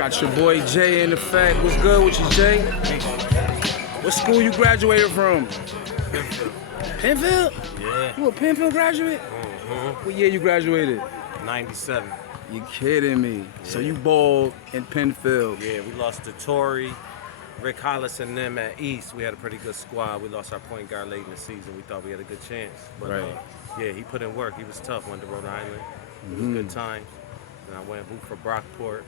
Got your boy Jay in effect. What's good with you, Jay? What school you graduated from? Penfield. Penfield? Yeah. You a Penfield graduate? Mm-hmm. What year you graduated? 97. You kidding me? Yeah. So you balled in Penfield? Yeah, we lost to Torrey, Rick Hollis and them at East. We had a pretty good squad. We lost our point guard late in the season. We thought we had a good chance. But right. Yeah, he put in work. He was tough. Went to Rhode Island. It was a good time. And I went and hooped for Brockport.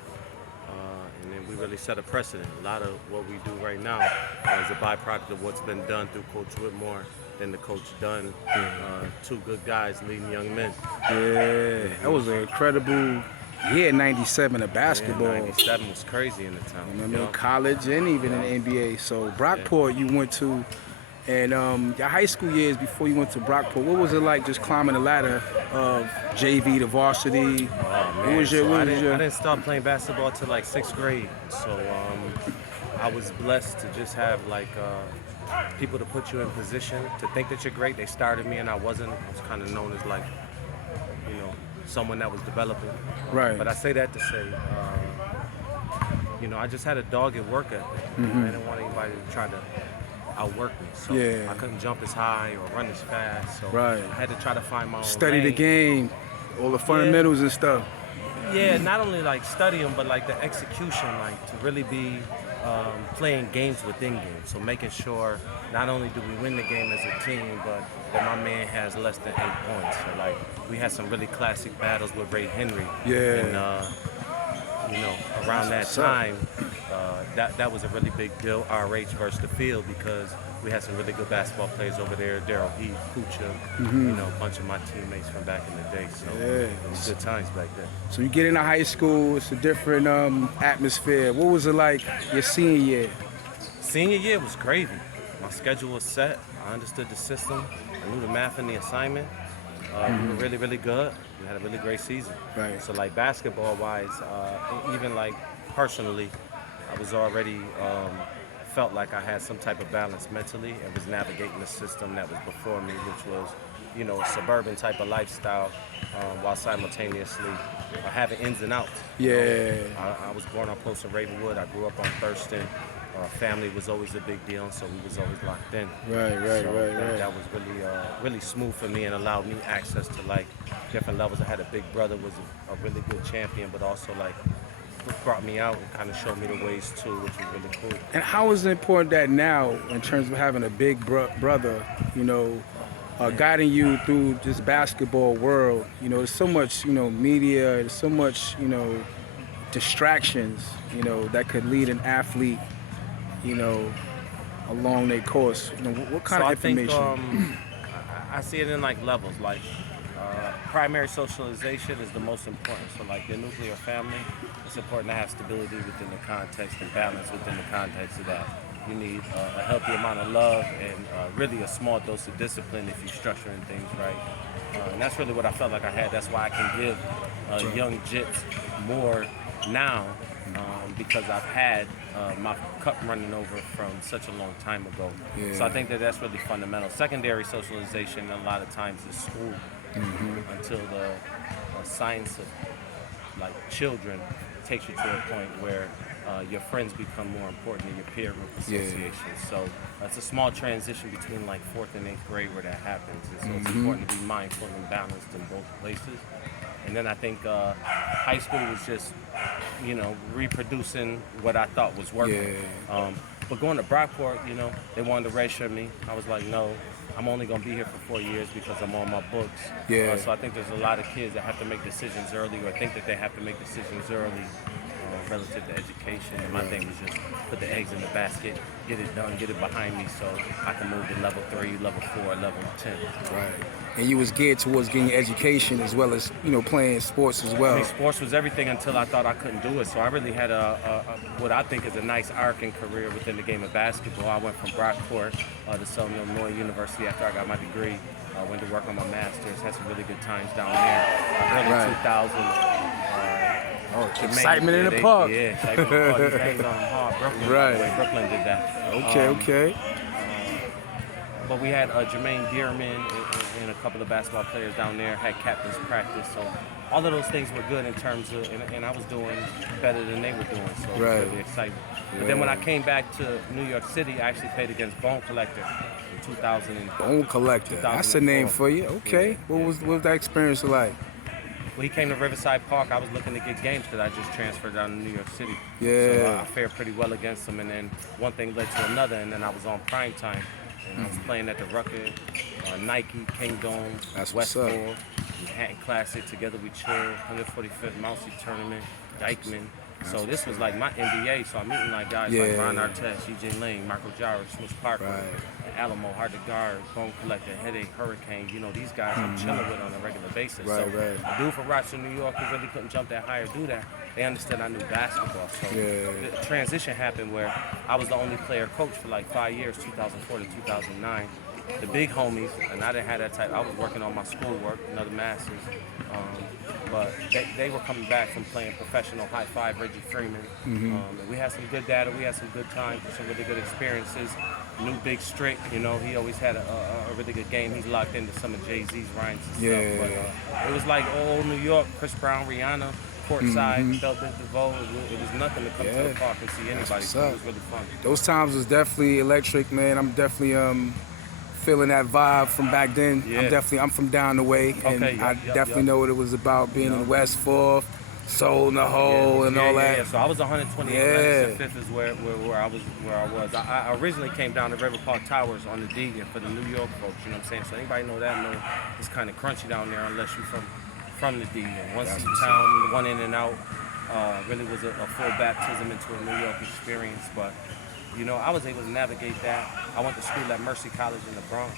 And then we really set a precedent. A lot of what we do right now is a byproduct of what's been done through Coach Whitmore and the coach Dunn. Two good guys leading young men. Yeah, that was an incredible year, 97 of basketball. Yeah, 97 was crazy in the town. In college and even in the NBA. So Brockport you went to, and your high school years before you went to Brockport, what was it like just climbing the ladder of JV to varsity? Oh, man. I didn't start playing basketball till like 6th grade. So I was blessed to just have like people to put you in position to think that you're great. They started me and I wasn't. I was kind of known as like, someone that was developing. Right. But I say that to say, I just had a dogged work ethic. I didn't want anybody to try to outwork me. So I couldn't jump as high or run as fast. So I had to try to find my own Study lane. the game, all the fundamentals and stuff. Yeah, not only like studying, but like the execution, like to really be playing games within games. So making sure not only do we win the game as a team, but that my man has less than 8 points. So like we had some really classic battles with Ray Henry. Yeah. And around that time, that was a really big deal, RH versus the field, because we had some really good basketball players over there, Daryl Heath, Kucha, a bunch of my teammates from back in the day. So it was good times back then. So you get into high school, it's a different atmosphere. What was it like your senior year? Senior year was gravy. My schedule was set. I understood the system. I knew the math and the assignment. We were really, really good. We had a really great season. Right. So like basketball-wise, even like personally, I was already felt like I had some type of balance mentally and was navigating the system that was before me, which was, a suburban type of lifestyle, while simultaneously having ins and outs. Yeah. I was born on Post in Ravenwood. I grew up on Thurston. Family was always a big deal, so we was always locked in. Right. That was really smooth for me and allowed me access to like different levels. I had a big brother, was a really good champion, but also like brought me out and kind of showed me the ways too, which was really cool. And how is it important that now, in terms of having a big brother, guiding you through this basketball world? There's so much, media, there's so much, distractions, that could lead an athlete, along their course. What kind of information? I think I see it in like levels. Like primary socialization is the most important. So like your nuclear family, it's important to have stability within the context and balance within the context of that. You need a healthy amount of love and really a small dose of discipline if you're structuring things right. And that's really what I felt like I had. That's why I can give young Jits more now, because I've had my cup running over from such a long time ago. Yeah. So I think that's really fundamental. Secondary socialization a lot of times is school, until the science of like children takes you to a point where your friends become more important than your peer group association. So it's a small transition between like 4th and 8th grade where that happens. And so it's important to be mindful and balanced in both places. And then I think high school was just, reproducing what I thought was working. Yeah. But going to Brockport, they wanted to redshirt me. I was like, no, I'm only going to be here for 4 years because I'm on my books. Yeah. So I think there's a lot of kids that have to make decisions early or think that they have to make decisions early relative to education. And my thing was just put the eggs in the basket, get it done, get it behind me so I can move to level 3, level 4, level 10. Right. And you was geared towards getting education as well as, playing sports as well. I mean, sports was everything until I thought I couldn't do it. So I really had what I think is a nice arc in career within the game of basketball. I went from Brockport to Southern Illinois University after I got my degree. I went to work on my master's, had some really good times down there. Early 2000s. Excitement in the park. Yeah, excitement in the park. These games on hard. Brooklyn. Right. Brooklyn did that. Okay. But we had Jermaine Dearman and a couple of basketball players down there, had captain's practice. So all of those things were good in terms of, and I was doing better than they were doing. So it was really exciting. But then when I came back to New York City, I actually played against Bone Collector in 2000. Bone Collector, that's a name for you. Okay, what was that experience like? Well, he came to Riverside Park. I was looking to get games because I just transferred down to New York City. Yeah. So I fared pretty well against him, and then one thing led to another, and then I was on prime time. And I was playing at the Rucker, Nike, Kingdom, Westport, Manhattan Classic. Together we chilled, 145th Mousy Tournament, Dykeman. So this was like my NBA. So I'm meeting like guys like Ron Artest, E.J. Lane, Marco Jarrett, Smith Parker, Alamo, Hard to Guard, Bone Collector, Headache, Hurricane. You know, these guys I'm chilling with on a regular basis. So the dude from Rochester, New York, who really couldn't jump that high or do that, they understood I knew basketball. So the transition happened where I was the only player coach for like 5 years, 2004 to 2009. The big homies, and I didn't have that type. I was working on my schoolwork, another master's. But they were coming back from playing professional high five, Reggie Freeman. And we had some good data, we had some good times, some really good experiences. New Big Strick, you know, he always had a really good game. He's locked into some of Jay-Z's rhymes and stuff. But it was like old New York, Chris Brown, Rihanna, courtside, felt the DeVoe. It was nothing to come to the park and see anybody. So it was really fun. Those times was definitely electric, man. I'm definitely feeling that vibe from back then. I'm from down the way, and I definitely know what it was about being in West 4th, Soul in the Hole, and all that. So I was 128th, and 5th is where I was. I originally came down to River Park Towers on the D, and for the New York folks, you know what I'm saying? So anybody know that, know it's kind of crunchy down there unless you're from the D. And one seat town, one in and out, really was a full baptism into a New York experience. But you know, I was able to navigate that. I went to school at Mercy College in the Bronx,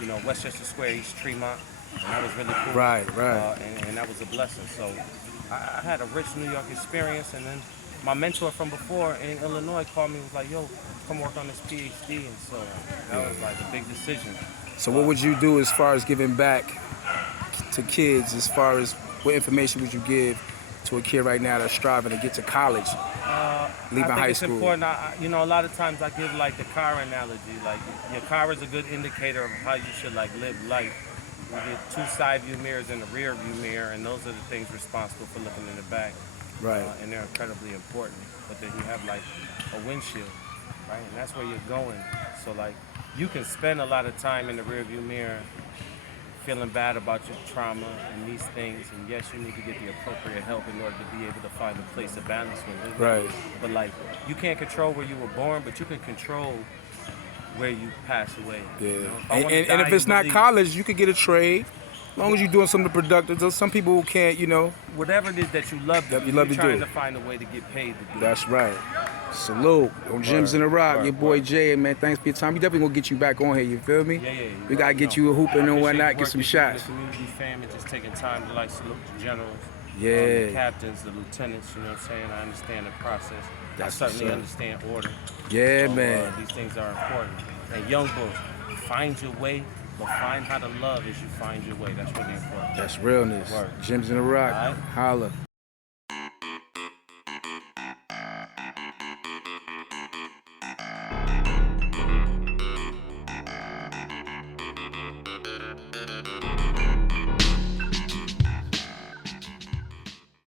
you know, Westchester Square, East Tremont, and that was really cool. Right. And that was a blessing. So I had a rich New York experience, and then my mentor from before in Illinois called me and was like, yo, come work on this PhD, and so that was like a big decision. So what would you do as far as giving back to kids, as far as what information would you give to a kid right now that's striving to get to college, leaving high school? It's important. You know, a lot of times I give like the car analogy. Like your car is a good indicator of how you should like live life. You get 2 side view mirrors and a rear view mirror, and those are the things responsible for looking in the back. Right. And they're incredibly important. But then you have like a windshield, right? And that's where you're going. So like you can spend a lot of time in the rear view mirror feeling bad about your trauma and these things, and yes, you need to get the appropriate help in order to be able to find a place of balance with it. Right. But like, you can't control where you were born, but you can control where you pass away. Yeah. You know? And if it's not college, you could get a trade. As long as you're doing something productive. Some people can't, you know. Whatever it is that you love to do, you're trying to find a way to get paid to do. That's right. Salute. On Gems in the Rock, your boy Jay, man. Thanks for your time. We definitely gonna get you back on here, you feel me? Yeah. We gotta get you a hooping and whatnot, get some shots. The community fam and just taking time to like salute the generals, the captains, the lieutenants, you know what I'm saying? I understand the process. I certainly understand order. Yeah, so, man. These things are important. And young boys, find your way, but find how to love as you find your way. That's really important. That's realness. Gems in the Rock. Holla.